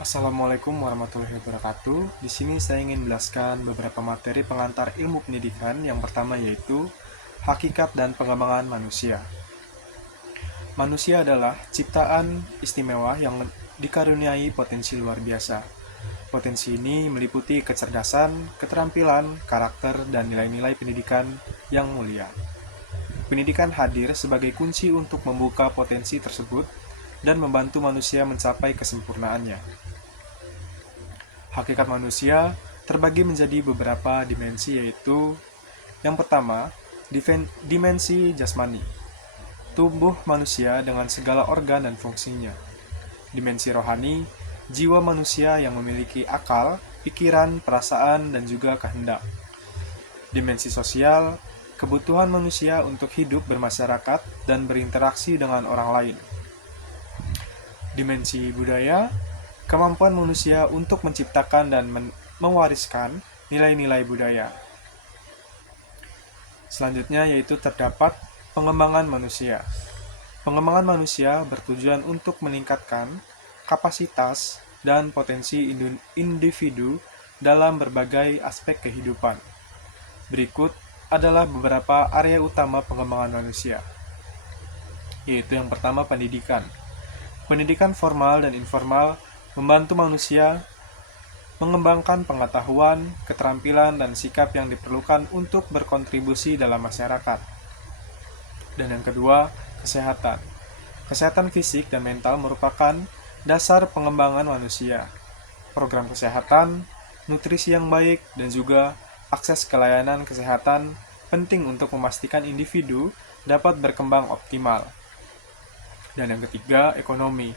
Assalamualaikum warahmatullahi wabarakatuh. Di sini saya ingin menjelaskan beberapa materi pengantar ilmu pendidikan. Yang pertama yaitu hakikat dan pengembangan manusia. Manusia adalah ciptaan istimewa yang dikaruniai potensi luar biasa. Potensi ini meliputi kecerdasan, keterampilan, karakter, dan nilai-nilai pendidikan yang mulia. Pendidikan hadir sebagai kunci untuk membuka potensi tersebut dan membantu manusia mencapai kesempurnaannya. Hakikat manusia terbagi menjadi beberapa dimensi, yaitu yang pertama, dimensi jasmani, tubuh manusia dengan segala organ dan fungsinya. Dimensi rohani, jiwa manusia yang memiliki akal, pikiran, perasaan, dan juga kehendak. Dimensi sosial, kebutuhan manusia untuk hidup bermasyarakat dan berinteraksi dengan orang lain. Dimensi budaya, kemampuan manusia untuk menciptakan dan mewariskan nilai-nilai budaya. Selanjutnya yaitu terdapat pengembangan manusia. Pengembangan manusia bertujuan untuk meningkatkan kapasitas dan potensi individu dalam berbagai aspek kehidupan. Berikut adalah beberapa area utama pengembangan manusia, yaitu yang pertama pendidikan. Pendidikan formal dan informal membantu manusia mengembangkan pengetahuan, keterampilan, dan sikap yang diperlukan untuk berkontribusi dalam masyarakat. Dan yang kedua, kesehatan. Kesehatan fisik dan mental merupakan dasar pengembangan manusia. Program kesehatan, nutrisi yang baik, dan juga akses ke layanan kesehatan penting untuk memastikan individu dapat berkembang optimal. Dan yang ketiga, ekonomi.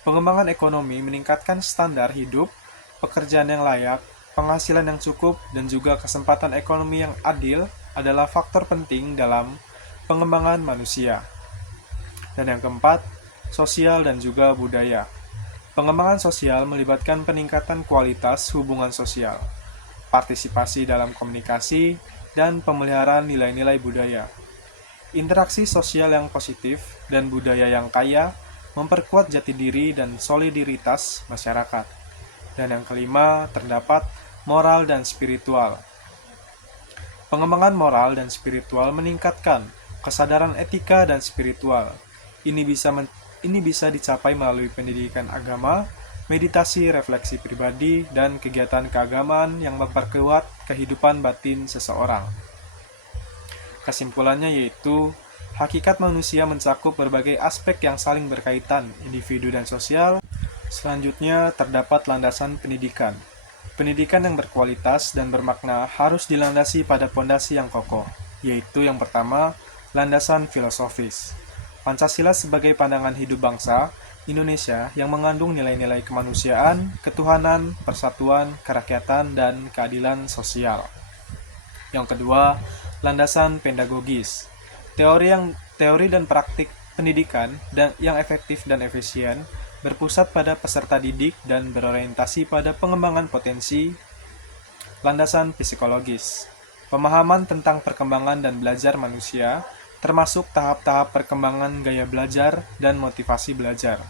Pengembangan ekonomi meningkatkan standar hidup, pekerjaan yang layak, penghasilan yang cukup, dan juga kesempatan ekonomi yang adil adalah faktor penting dalam pengembangan manusia. Dan yang keempat, sosial dan juga budaya. Pengembangan sosial melibatkan peningkatan kualitas hubungan sosial, partisipasi dalam komunikasi, dan pemeliharaan nilai-nilai budaya. Interaksi sosial yang positif dan budaya yang kaya memperkuat jati diri dan solidaritas masyarakat. Dan yang kelima, terdapat moral dan spiritual. Pengembangan moral dan spiritual meningkatkan kesadaran etika dan spiritual. Ini bisa dicapai melalui pendidikan agama, meditasi, refleksi pribadi, dan kegiatan keagamaan yang memperkuat kehidupan batin seseorang. Kesimpulannya yaitu, hakikat manusia mencakup berbagai aspek yang saling berkaitan, individu dan sosial. Selanjutnya, terdapat landasan pendidikan. Pendidikan yang berkualitas dan bermakna harus dilandasi pada pondasi yang kokoh, yaitu yang pertama, landasan filosofis. Pancasila sebagai pandangan hidup bangsa Indonesia yang mengandung nilai-nilai kemanusiaan, ketuhanan, persatuan, kerakyatan, dan keadilan sosial. Yang kedua, landasan pedagogis. Teori dan praktik pendidikan yang efektif dan efisien berpusat pada peserta didik dan berorientasi pada pengembangan potensi. Landasan psikologis. Pemahaman tentang perkembangan dan belajar manusia, termasuk tahap-tahap perkembangan gaya belajar dan motivasi belajar.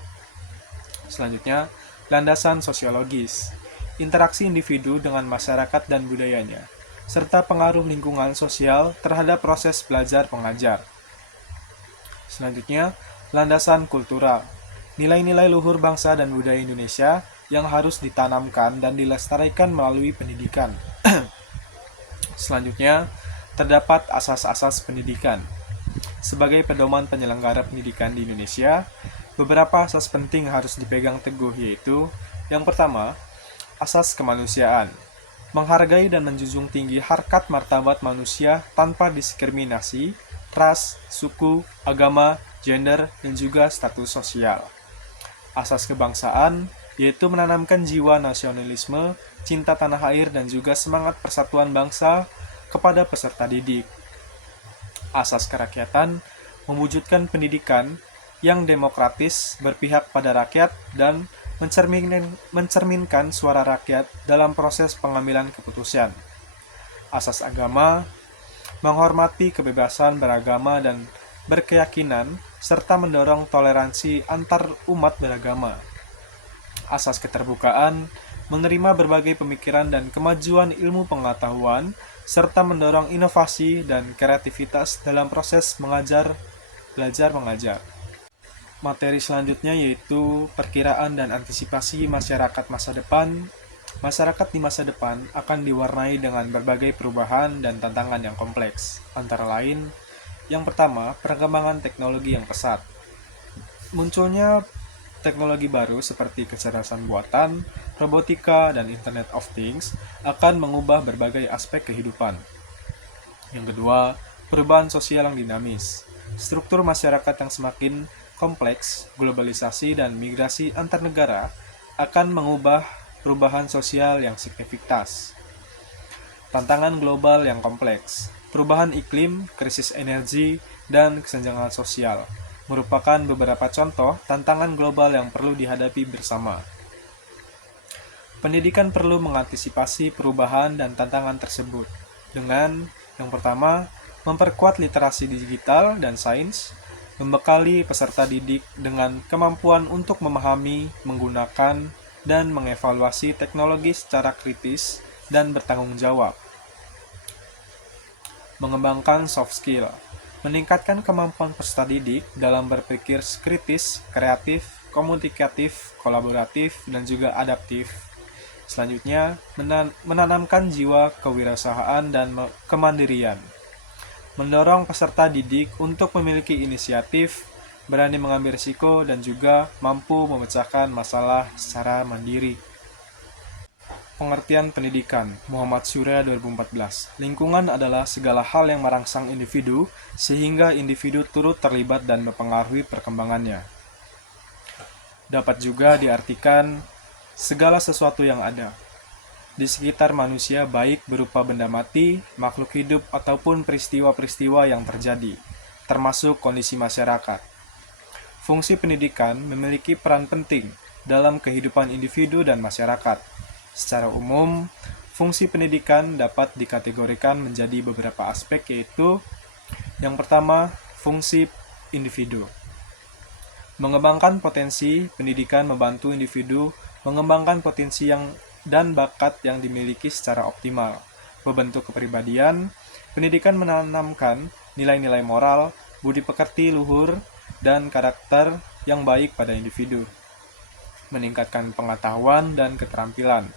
Selanjutnya, landasan sosiologis. Interaksi individu dengan masyarakat dan budayanya, serta pengaruh lingkungan sosial terhadap proses belajar mengajar. Selanjutnya, landasan kultural. Nilai-nilai luhur bangsa dan budaya Indonesia yang harus ditanamkan dan dilestarikan melalui pendidikan. Selanjutnya, terdapat asas-asas pendidikan. Sebagai pedoman penyelenggara pendidikan di Indonesia, beberapa asas penting harus dipegang teguh, yaitu yang pertama, asas kemanusiaan. Menghargai dan menjunjung tinggi harkat martabat manusia tanpa diskriminasi, ras, suku, agama, gender, dan juga status sosial. Asas kebangsaan, yaitu menanamkan jiwa nasionalisme, cinta tanah air, dan juga semangat persatuan bangsa kepada peserta didik. Asas kerakyatan, mewujudkan pendidikan yang demokratis, berpihak pada rakyat, dan mencerminkan suara rakyat dalam proses pengambilan keputusan. Asas agama, menghormati kebebasan beragama dan berkeyakinan, serta mendorong toleransi antar umat beragama. asas keterbukaan, menerima berbagai pemikiran dan kemajuan ilmu pengetahuan, serta mendorong inovasi dan kreativitas dalam proses mengajar, belajar, mengajar. Materi selanjutnya yaitu perkiraan dan antisipasi masyarakat masa depan. Masyarakat di masa depan akan diwarnai dengan berbagai perubahan dan tantangan yang kompleks. Antara lain, yang pertama, perkembangan teknologi yang pesat. Munculnya teknologi baru seperti kecerdasan buatan, robotika, dan Internet of Things akan mengubah berbagai aspek kehidupan. Yang kedua, perubahan sosial yang dinamis. Struktur masyarakat yang semakin kompleks, globalisasi, dan migrasi antar negara akan mengubah perubahan sosial yang signifikan. Tantangan global yang kompleks, perubahan iklim, krisis energi, dan kesenjangan sosial merupakan beberapa contoh tantangan global yang perlu dihadapi bersama. Pendidikan perlu mengantisipasi perubahan dan tantangan tersebut dengan yang pertama, memperkuat literasi digital dan sains, membekali peserta didik dengan kemampuan untuk memahami, menggunakan, dan mengevaluasi teknologi secara kritis dan bertanggung jawab. Mengembangkan soft skill, meningkatkan kemampuan peserta didik dalam berpikir kritis, kreatif, komunikatif, kolaboratif, dan juga adaptif. Selanjutnya, menanamkan jiwa kewirausahaan dan kemandirian. Mendorong peserta didik untuk memiliki inisiatif, berani mengambil risiko, dan juga mampu memecahkan masalah secara mandiri. Pengertian pendidikan, Muhammad Surya 2014. Lingkungan adalah segala hal yang merangsang individu, sehingga individu turut terlibat dan mempengaruhi perkembangannya. Dapat juga diartikan segala sesuatu yang ada di sekitar manusia, baik berupa benda mati, makhluk hidup, ataupun peristiwa-peristiwa yang terjadi, termasuk kondisi masyarakat. Fungsi pendidikan memiliki peran penting dalam kehidupan individu dan masyarakat. Secara umum, fungsi pendidikan dapat dikategorikan menjadi beberapa aspek, yaitu yang pertama, fungsi individu. Mengembangkan potensi, pendidikan membantu individu mengembangkan potensi dan bakat yang dimiliki secara optimal. Membentuk kepribadian, pendidikan menanamkan nilai-nilai moral, budi pekerti luhur, dan karakter yang baik pada individu. Meningkatkan pengetahuan dan keterampilan.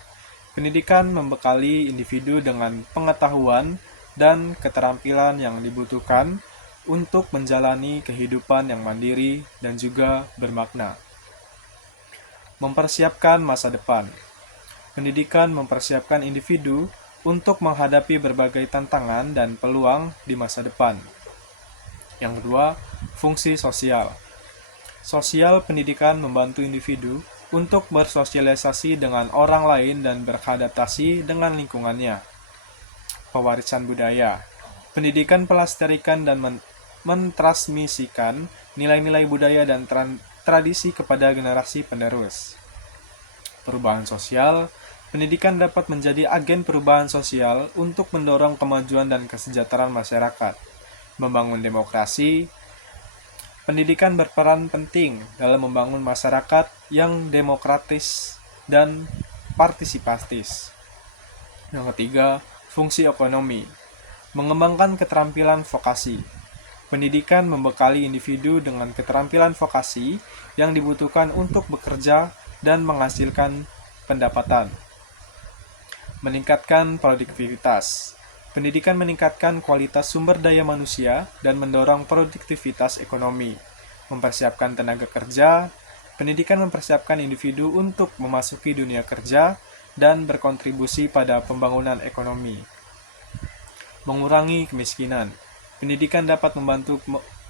Pendidikan membekali individu dengan pengetahuan dan keterampilan yang dibutuhkan untuk menjalani kehidupan yang mandiri dan juga bermakna. Mempersiapkan masa depan. Pendidikan mempersiapkan individu untuk menghadapi berbagai tantangan dan peluang di masa depan. Yang kedua, fungsi sosial. Sosial pendidikan membantu individu untuk bersosialisasi dengan orang lain dan beradaptasi dengan lingkungannya. Pewarisan budaya. Pendidikan pelestarikan dan mentransmisikan nilai-nilai budaya dan tradisi kepada generasi penerus. Perubahan sosial. Pendidikan dapat menjadi agen perubahan sosial untuk mendorong kemajuan dan kesejahteraan masyarakat. Membangun demokrasi. Pendidikan berperan penting dalam membangun masyarakat yang demokratis dan partisipatif. Yang ketiga, fungsi ekonomi. Mengembangkan keterampilan vokasi. Pendidikan membekali individu dengan keterampilan vokasi yang dibutuhkan untuk bekerja dan menghasilkan pendapatan. Meningkatkan produktivitas. Pendidikan meningkatkan kualitas sumber daya manusia dan mendorong produktivitas ekonomi. Mempersiapkan tenaga kerja. Pendidikan mempersiapkan individu untuk memasuki dunia kerja dan berkontribusi pada pembangunan ekonomi. Mengurangi kemiskinan. Pendidikan dapat membantu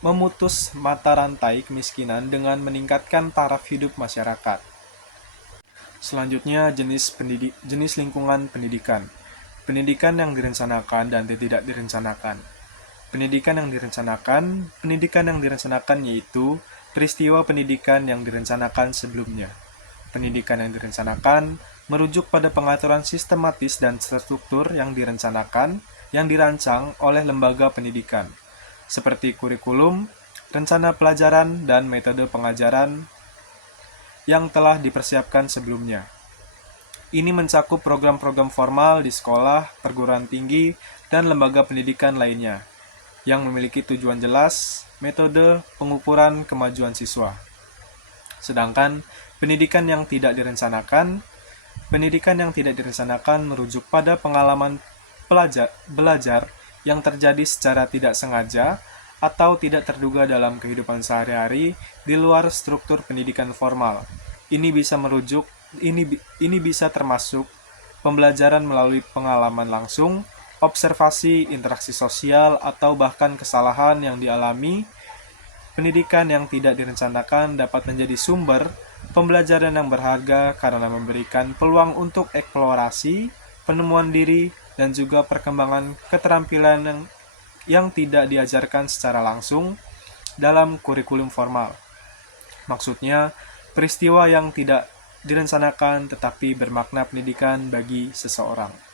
memutus mata rantai kemiskinan dengan meningkatkan taraf hidup masyarakat. Selanjutnya, jenis lingkungan pendidikan. Pendidikan yang direncanakan dan tidak direncanakan. Pendidikan yang direncanakan yaitu peristiwa pendidikan yang direncanakan sebelumnya. Pendidikan yang direncanakan merujuk pada pengaturan sistematis dan terstruktur yang dirancang oleh lembaga pendidikan, seperti kurikulum, rencana pelajaran, dan metode pengajaran. yang telah dipersiapkan sebelumnya. Ini mencakup program-program formal di sekolah, perguruan tinggi, dan lembaga pendidikan lainnya, yang memiliki tujuan jelas, metode pengukuran kemajuan siswa. Sedangkan pendidikan yang tidak direncanakan merujuk pada pengalaman belajar yang terjadi secara tidak sengaja atau tidak terduga dalam kehidupan sehari-hari di luar struktur pendidikan formal. Ini bisa termasuk pembelajaran melalui pengalaman langsung, observasi, interaksi sosial, atau bahkan kesalahan yang dialami. Pendidikan yang tidak direncanakan dapat menjadi sumber pembelajaran yang berharga karena memberikan peluang untuk eksplorasi, penemuan diri, dan juga perkembangan keterampilan yang tidak diajarkan secara langsung dalam kurikulum formal. Maksudnya, peristiwa yang tidak direncanakan tetapi bermakna pendidikan bagi seseorang.